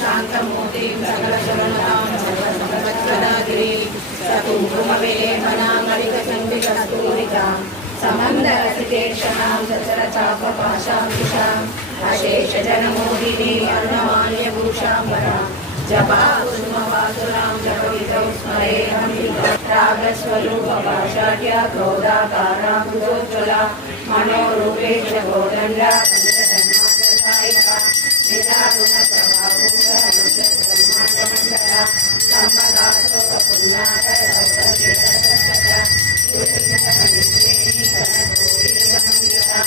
शान्तमूर्तिं सकलशरणां सर्वसम्पत्प्रदात्रीं चतुर्भुववेमनामलिकचण्डिकस्तूरिकां समन्दरसितेक्षणां सचरचापपाशाङ्कुशाम् अशेषजनमोहिनीम् अर्णमाल्यभूषाम्बरां जपाकुसुमवासुरां जपवितौ स्मरेऽहं रागस्वरूपभाषाढ्या क्रोधाकारां कुतोज्ज्वला मनोरूपेश गोदण्डा पञ्चतन्मात्रसायिका निरागुणप्रभापूर्णमण्डला सम्पदाशोकपुण्णाकरसर्वदेशसत्तता सुरक्षितमनिश्चेनी कनकोटिगमन्डिता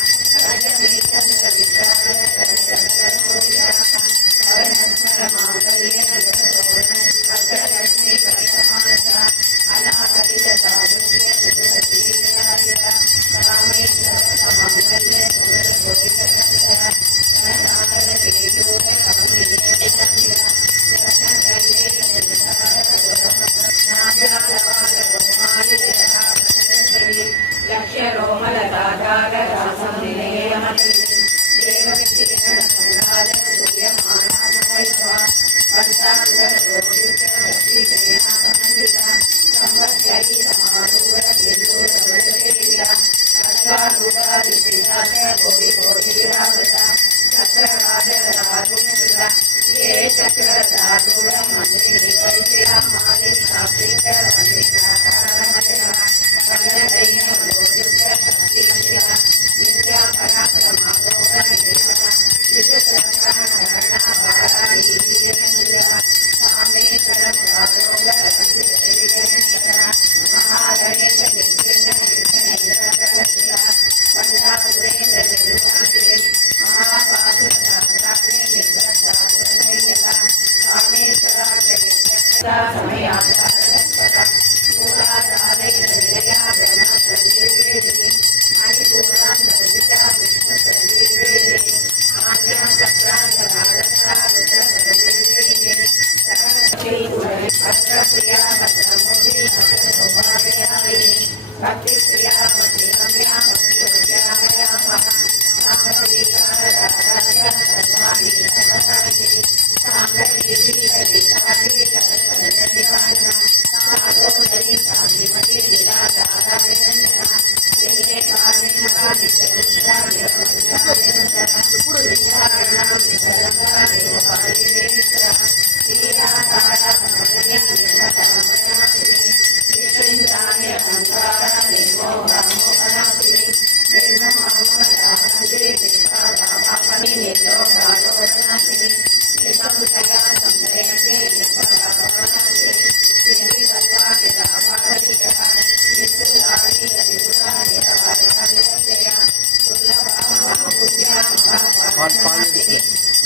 रजनीचन्द्रविशालकरचर्चकोटिया करणस्मरमाङ्गल्येन अग्रलक्ष्मी परिसमानता अनाकलितसादृश्य सुरतीराजिता कामेश्वरसमङ्गल्य सुरकोटिकसंतरा लक्ष्य रोमलताधारदासं निलयमणि देवकीर्तन संगाल सूर्यमानामयत्वा पंचाक्षरज्योतिषशक्तिशयनासमन्विता संवत्सरी समारूढ केन्दूरवरदेविता अश्वारूढा विद्याच कोटिकोटिविरावृता चक्रराजराजपुत्रता ये चक्रधारूढमन्त्रिणी परिचया मालिनी सात्विकवन्दिताकारणमजः वरदैन्यमनोजुक्तशक्तिमतिः निन्द्रापराक्रमालोकनिर्मला विचक्रप्राणहरणाभारावीर्यमन्दिरा कामेश्वरमुरारोगरसंविजयविजयङ्करा महागणेशनिर्विघ्ननिर्धनेन्द्रकरशिला वन्दासुरेन्द्रनिर्वासिनी महापाशुपदाक्षाग्ने निर्दग्धासुरसंहिता कामेश्वराक्षयज्ञदा समयाचारदक्षता मूलाधारैर्निलया ब्रह्मसंनिर्वेदिनी मणिपूरान्तर्विजा विष्णुसंनिर्वेदिनी आद्यां चक्रान्तराळसा रुद्रसंनिर्वेदिनी सकलश्रीगुणे भद्रप्रिया भद्रमुखी भद्रसौभाग्यदायिनी भक्तिप्रिया भक्तिगम्या भक्तिवद्यामयामः साम्भवी शारदाराध्या सर्वाणि सर्वदायिनी साम्भवी श्रीललितात्रि कलकलनिवारणा साधोदरी शान्तिमती लीलाधारानिरञ्जना श्रीलेखानिर्वादितरुद्रानिरञ्जना श्रीकारणां निसरङ्गादेवपालिवेश्वरा लीलाधारामणि निर्मतामनासिनी विश्वेन्द्रानिरङ्कारा निर्मोहमोहनासिनी निर्ममामदाहन्ते निष्पादापापनि निर्लोभालोचनासिनी निसंशया संशयते निर्भवापनासिनी निर्विकल्पादिदाभारितः निस्तुलानिरविपुलानिरवारिहन्यजया दुर्लभा महापूज्या महापावनासिनी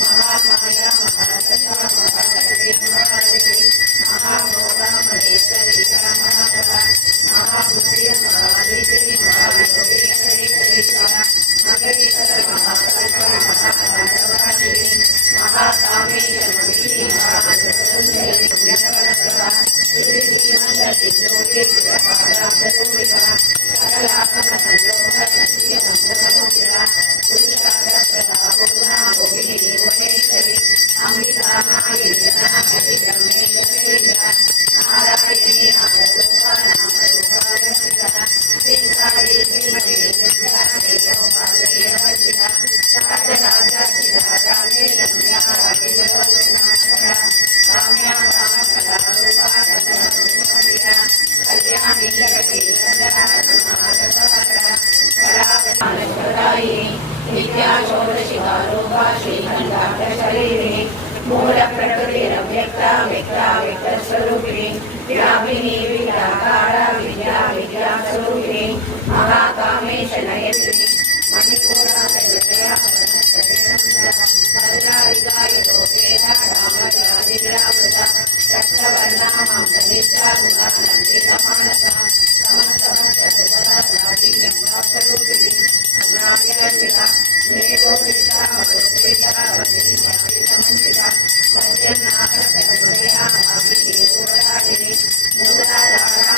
महामाया महासत्ता महाशक्तिपुरारिणी महाभोगा महेश्वरीका महाकला महाबुद्धिय महादिति महायोगेश्वरीकरिता मगरीश्वर महाकल्प महापाण्डवासिनी महाकामेशमणि महाजगदुन्दरी ज्ञानवरप्रभा श्रीमन्दसिद्धोगे चिरपादाब्धतोलिका सकलापनसंयोगसंख्यसंप्रसमोगिरा पुरुषाग्रप्रदापूर्णा भोगिनी भुवनेश्वरी अमृतानायिना हरिब्रह्मेन्द्रप्रेमिका नारायणी नामरूपा नामरूपागर्षिता श्रीकारि श्रीमती नित्यानेलोपाग्रयवर्जिता राजराजार्चितारामे रम्या राजलोचनाकरा काम्या कामकलारूपा रतनरूपविरा कल्याणी जगति कन्दहारमानसाकरा करावतानश्वरायिनी नित्या षोडशिकारूपा श्रीकण्ठाक्षशरीरिणी मूलप्रकृतिरव्यक्ता व्यक्ता व्यक्तस्वरूपिणी व्यापिनी विद्याकारा विद्या विद्यास्वरूपिणी महाकामेशनयत्रिणी मणिपूराकविषया भद्रारिकाय लोकेना रामयादिव्यावृता रक्तवर्णा मांसनिष्ठा गुणानन्दितमानसा समस्तमस्तसुपदा प्राचीन्यं वाक्स्वरूपिणी अनार्यर्पिता मेघोपीता मधुपीता वदिन्यादिसमन्विता सज्जन्नाथप्रभुया भागिनी मूलाधारा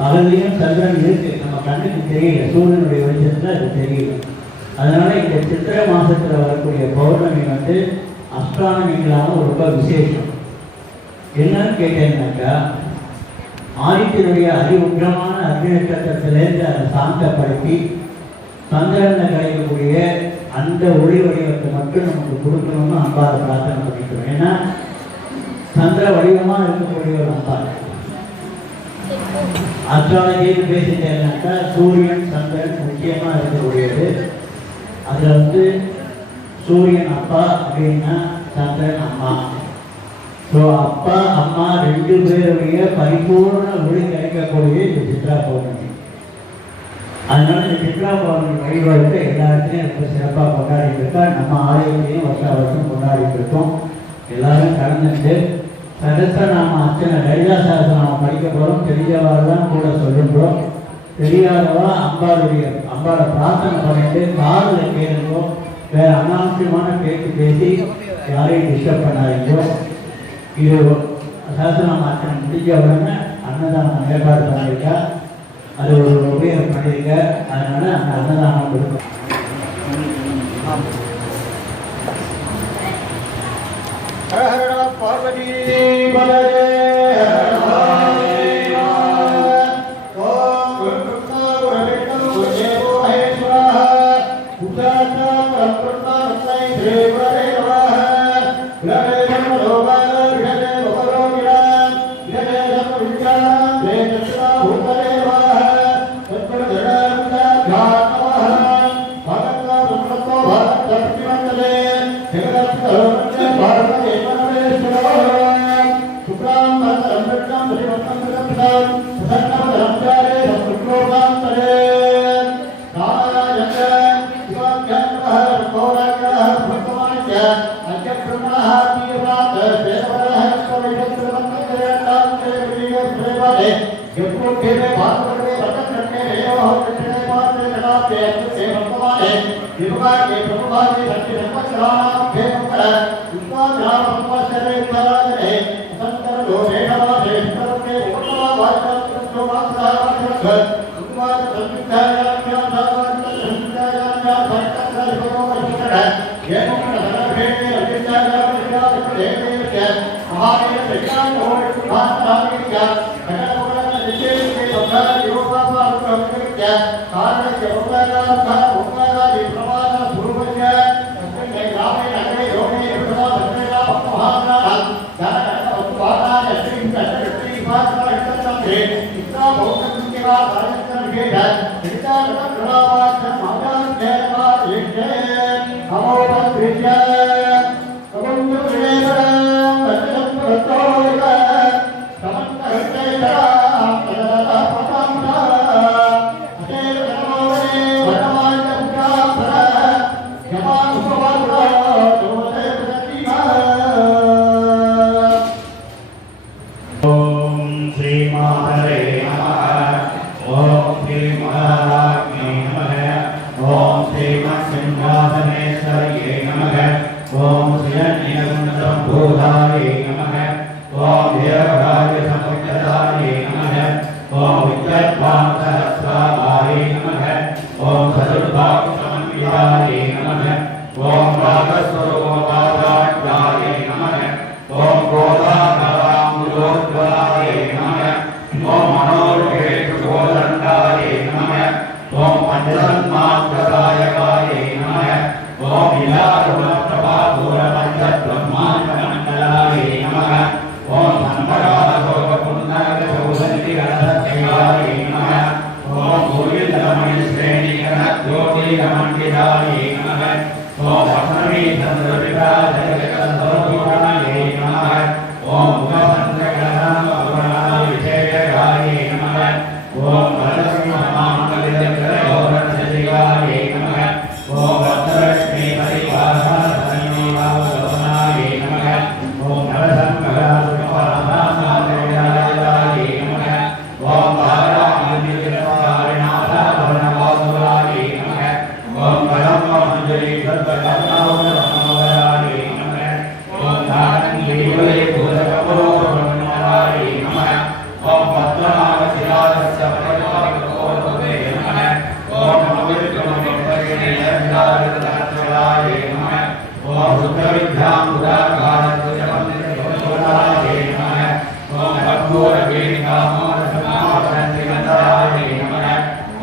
பகலையும் சந்திரன் இருக்கு, நம்ம கண்ணுக்கு தெரியல, சூரியனுடைய வெளிச்சத்துல அது தெரியல. அதனால இந்த சித்திரை மாசத்துல வரக்கூடிய பௌர்ணமி வந்து அஸ்ட்ரானமிகளான ரொம்ப விசேஷம். என்னன்னு கேட்டேன்னாக்கா, ஆதித்யனுடைய அதிஉக்கிரமான அக்னி நட்சத்திரத்திலேருந்து அதை சாந்தப்படுத்தி சந்திரனை கிடைக்கக்கூடிய அந்த ஒளி வடிவத்தை மட்டும் நமக்கு கொடுக்கணும்னு அம்பாவை பிரார்த்தனை பண்ணிக்கிறோம். ஏன்னா சந்திர வடிவமாக இருக்கக்கூடிய ஒரு அம்பாள். அஸ்ட்ராலஜின்னு பேசிட்டேன்னாக்கா சூரியன் சந்திரன் முக்கியமாக இருக்கக்கூடியது. அதில் வந்து சூரியன் அப்பா அப்படின்னா சந்திரன் அம்மா. ஸோ அப்பா அம்மா ரெண்டு பேருடைய பரிபூர்ண ஒளி கிடைக்கக்கூடிய இந்த சித்ரா பௌர்ணமி. அதனால இந்த சித்ரா பௌர்ணமி வழிபாடு எல்லா இடத்துலையும் ரொம்ப சிறப்பாக கொண்டாடிட்டு இருக்கா. நம்ம ஆலயத்தையும் வருஷம் கொண்டாடிட்டு இருக்கோம். எல்லாரும் கலந்துட்டு சகஸ்ரநாம அர்ச்சனை லலிதா சகஸ்ரநாம படிக்க போகிறோம். தெரிஞ்சவாறுதான் கூட சொல்லுகிறோம். தெரியாதவா அம்பாளை பிரார்த்தனை பண்ணிட்டு காதில் கேளுங்கோ. வேற அனாவசியமான பேச்சு பேசி யாரையும் டிஸ்டர்ப் பண்ணாதீங்கோ. இது சகஸ்ரநாம அர்ச்சனை முடிஞ்ச உடனே அன்னதானம் ஏற்பாடு பண்ணியிருக்கா. அது ஒரு உபயோகம் பண்ணியிருக்க. அதனால அந்த அன்னதானம் கொடுக்கும். பார்வதி ओम नमः ओम मनोरुहेतु गोदंडाय नमः ओम पंचतन्मात्रदायकाय नमः ओम लीलारुणप्रभापूरपञ्चब्रह्माण्डमण्डलाय नमः ओम संवराधोगपुण्डरसौसन्तिगणधत्याय नमः ओम भूरिन्दमणिश्रेणीगणज्योतिरमण्डिताय नमः ओम पद्मवीचन्द्रविराजगतसौभूषणाय नमः ओम मुखचन्द्रगणविशेषकाय नमः ओम वरदसिंहमाङ्गल्यकरयोरक्षशिवाय नमः ओम भद्रलक्ष्मी परिवारधन्योभावशोभनाय नमः ओम नरसंकरासुरपरमासाय नमः ओम वाराणिनाथाभरणवासुराय नमः ओम परममञ्जरी सर्वकर्णावरमोहराय नमः ओम धारणीवैभूतकपोरमणोहराय नमः ओम पद्मनाभशिलास्य परिवारकोरभवे नमः ओम अविक्रमणिपरिणयञ्जातदाय नमः ओम रुद्रविद्यामुदाकारत्वजवन्दनाय नमः ओम कर्पूरवेणिकामोदसमासन्निगताय नमः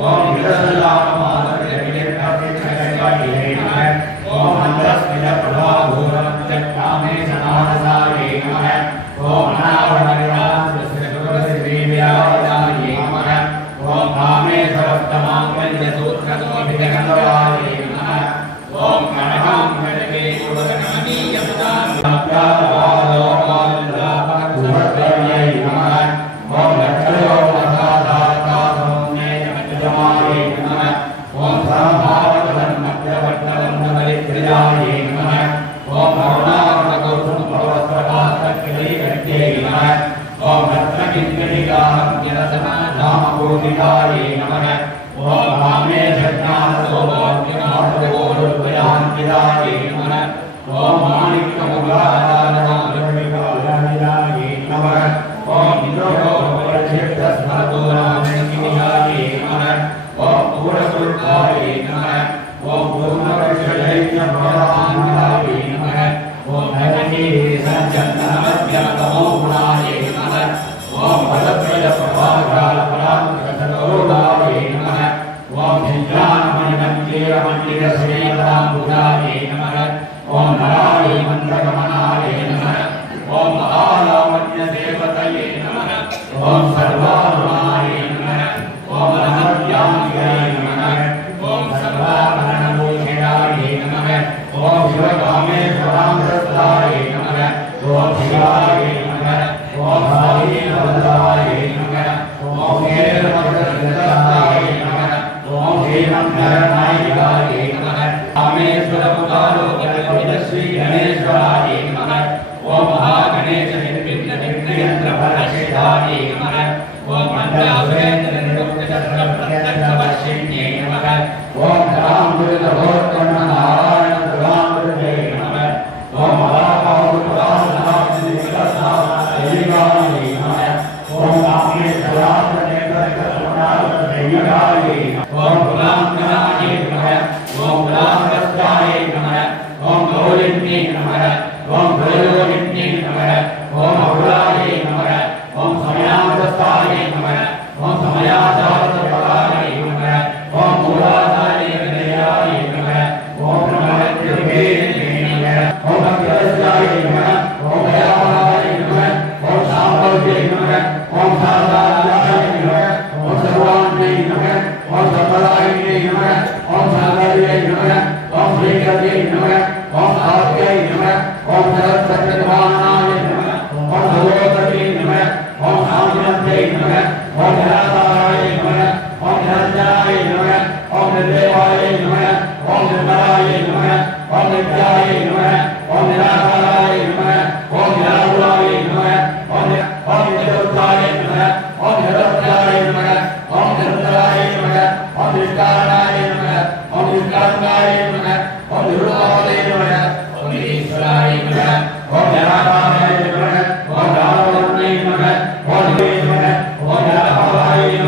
ओम विरसल्लाभमादर्यविजयकार्यक्षयकाय नमः ओम मन्दस्मितप्रभाभूरमञ्जक्कामेशमानसाय नमः ओम अनावरणविराजस्यगुरुश्रीव्याय नमः ओम कामेशवत्तमाङ्गल्यसूत्रतोभिजगतवाय नमः ओम कणहाङ्गणकेशोदनमनीयपदाय नमः ओम लक्षयोगसाधारकासौम्येयमजमाय नमः ओम समभावतन्मध्यवर्तवन्दवलिप्रियाय नमः ओम करुणाकरकुसुमपवस्त्रपात्रकिलैकट्यै नमः ओम रत्नकिङ्कणिकाहव्यरसनाधामपूजिताय नमः ओम कामेशज्ञानसौभाग्यमार्गोरुद्वयान्विताय नमः ओम माणिक्यमुखादाननामृतिकाय नमः ओम इन्द्रोपरिक्षिप्तस्मरदूरामणिकिनियाय नमः ओम पूरसुल्काय नमः ओम पूर्णवर्षदैत्यभवान्विताय नमः ओम धननीसञ्चन्दनमध्यमतमोगुणाय नमः ओम पदत्रयप्रभागालपराङ्कुशतोरुडाय नमः ओम विज्ञानमणिमन्दिरमण्डितश्रीपदाम्बुजाय नमः ओम नराय मन्द्रगमनाय नमः ओम महालावण्यदेवतये नमः ओम सर्वारुणाय नमः ओम नमद्याङ्गाय नमः ओम सर्वाभरणभूषणाय नमः ओम शिवकामेश्वरामृताय नमः ओम शिवाय नमः ओम भागीरथाय नमः ओम हेरमर्दनाय नमः ओम हेमन्तरनायकाय नमः कामेश्वरपुरालोकविदश्री गणेश्वराय नमः ओम महागणेशनिर्विघ्नविघ्नयन्त्रफलसिद्धाय नमः ओम मण्डलसुरेन्द्रनिरुक्तचक्रप्रत्यक्षवर्षिण्यै नमः ओम रामदूतभोत्कर्णनारायणप्रभामृतये नमः ओम महाबाहुपुरासनादिविकसाय नमः ओम कामेश्वरात्मनेत्रकरुणावतय्यकाय ओम कुलाङ्गनाय नमः ओम कुलाङ्गस्ताय नमः ओम गौलिन्ये नमः ओम गौलोलिन्ये नमः ओम अहुलाय नमः ओम समयामृताय नमः ओम समयाचारपराय नमः ओम मूलाधाय विनयाय नमः ओम ब्रह्मविद्ये नमः ओम अभ्यस्ताय नमः ओम दयामहाय नमः ओम साम्भव्ये नमः ओम सादाय नमः ओम सर्वाण्ये नमः ओम सर्वदायिने नमः ओम सागर्ये नमः ओम श्रीकर्ये नमः ओम आप्यै नमः ओम सरस्वतीवाहनाय नमः ओम भगवते नमः ओम सामन्ते नमः ओम निराधाराय नमः ओम निरञ्जनाय नमः ओम निर्देवाय नमः ओम निर्मलाय नमः ओम नित्याय नमः ओम निराधाराय नमः ओम निराकुलाय नमः ओम निरुद्धाय नमः ओम निरुद्धाय नमः ओम निरुद्धाय नमः ओम निष्कारणाय नमः ओम निष्कारणाय नमः ओम निरुद्धाय नमः ओम ईश्वराय नमः ओम निराधाराय नमः ओम रामवन्ने नमः ओम देवाय नमः ओम निराधाराय नमः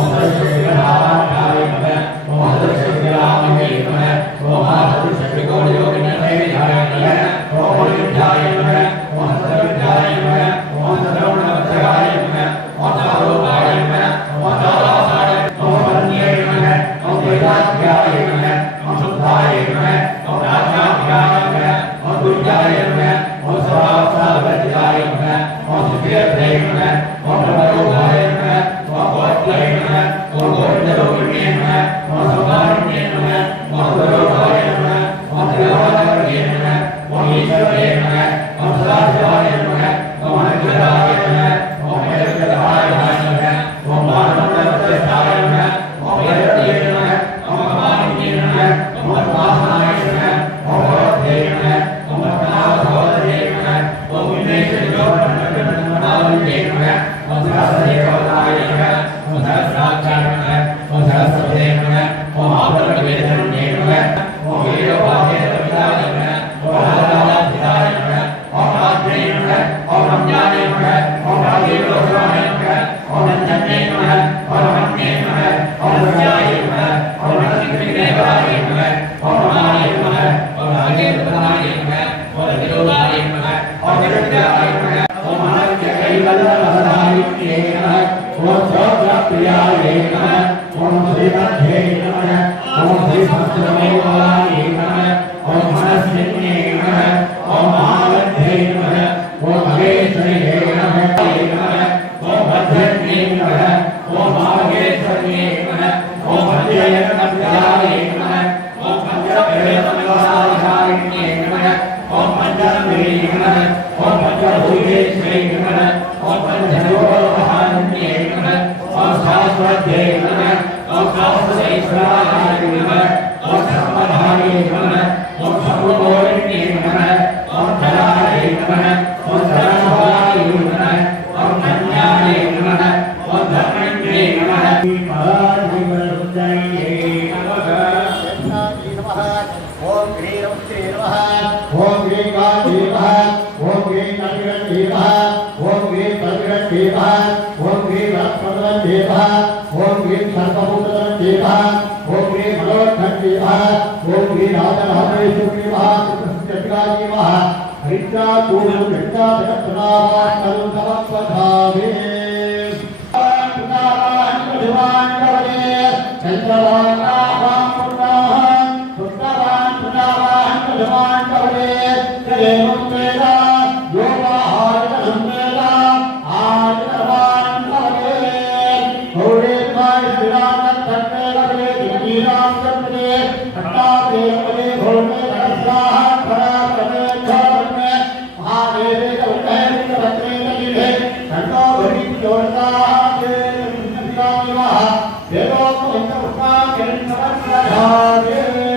ஓம் ஹரிசேகராய நமः ஓம் ஹரிசேகராமஹே நமः ஓம் ஹரிசேகரோயோகினஹேயாய நமः ஓம் ஹரிவித்யாய நமः ஓம் ஹரிவித்யாய நமः ஓம் சரவணவத்சகாய நமः ஓம் சாரோகாய நமः ஓம் சாராசாய ஓம் ஹரண்யே நமः ஓம் வேதாத்யாய நமः ஓம் சுத்தாய நமः ஓம் ராஜாத்யாய நமः ஓம் துர்யாய நமः ஓம் சராசாவத்யாய நமः ஓம் சுத்தியத்ரே நமः ஓம் பிரமயோகாய நமः ஓம் கோத்ரே நமः ஓம் கோவிந்தரோகிணே நமः ஓம் சம்பாரண்யே நமः ஓம் சரோகாய நமः ஓம் திரவாணே நமः ஓம் ஈஸ்வரே நமः ஓம் சதாசிவாய நமः ஓம் அனந்தராய நமः ஓம் ஏகதராய நமः ஓம் மானவத்யாய நமः ஓம் ஏகதே நமः ஓம் கமானியே நமः ஓம் வாசனாய நமः ஓம் பரதே நமः ஓம் பரமாவதே நமः ஓம் விமேஷயோபனமனாவல்யே நமः ஓம் சரஸ்வதேவதாய நமः ஓம் சரஸ்வதாய நமः ஓம் சரஸ்வதே நமः ஓம் ஆபரணவேதனே நமः ஓம் வீரவாதேவதாய நமः ஓம் ராஜாதிதாய நமः ஓம் ராஜ்ஞே நமः ஓம் ரம்யாய நமः ஓம் ராஜேந்திரோதாய நமः ஓம் நந்தனே நமः ஓம் ரமண்யே நமः ஓம் ரம்யாய நமः ஓம் ரத்தினேகாய நமः ஓம் ரமாய நமः ஓம் ராஜேந்திரதாய நமः ஓம் திரோதாய நமः ஓம் நிரஞ்சாய நமः ஓம் அனன்யகைவல்லவதாயினே நமः ஓம் சோத்ரப்ரியாய நமः ஓம் ஸ்ரீமத்யே நமः ஓம் ஸ்ரீசம்ஸ்கிருதமேவாய நமः ஓம் மனஸ்வின்யே நமः ஓம் மானவத்யே நமः ஓம் மகேஸ்வரியே நமः ஓம் பத்ரன்யே நமः ஓம் மாகேஸ்வரியே நமः ஓம் பத்யயனப்ரியாய நமः ஓம் பஞ்சவேதமகாரிண்யே நமः ஓம் பஞ்சமே நமः ஓம் பஞ்சபூதேஸ்வரே நமः ஓம் பஞ்சயோகஹாரிண்யே நமः ஓம் சாஸ்வத்யே நமः ஓம் சாஸ்வதேஸ்வராய நமः ஓம் சம்பதாய நமः ஓம் சம்பவோரிண்யே நமः ஓம் தராய நமः ஓம் தரவாய நமः ஓம் கன்யாய நமः ஓம் தர்மண்யே நமः பராதிபருந்தயே நமः ஓம் ஸ்ரீரமுத்ரே நமः ஓம் ஸ்ரீ காந்தி நமः ஓம் ஸ்ரீ கலிகன் நமः ஓம் ஸ்ரீ கலிகன் நமः ஓம் ஸ்ரீ ரத்னவன் நமः ஓம் ஸ்ரீ சர்வபூதன் நமः ஓம் ஸ்ரீ மனோத்கன் நமः ஓம் ஸ்ரீ ராஜராஜேஸ்வரி நமः சித்தகாரி நமः ஹரித்ரா கூலம் ஹரித்ரா ஜகத்நாவான் கரும் சமஸ்வதாவே புனாவான் புதுவான் கவலே சந்திரவான் நாவான் புனாவான் புத்தவான் புனாவான் புதுவான் கவலே தேவம் வேதா யோகாஹாரம் வேதா ஆதிரவான் கவலே கௌரே காய் ஸ்ரீராமன் தன்மே கவலே திங்கீராம் கவலே கட்டாதே கவலே கோமே ரசாஹ பராபரமே கவலே மகாதேவே கவலே கவலே கவலே கண்டோ பரி ஜோதாஹே நிந்திராமிவா தேவோ கவலே கவலே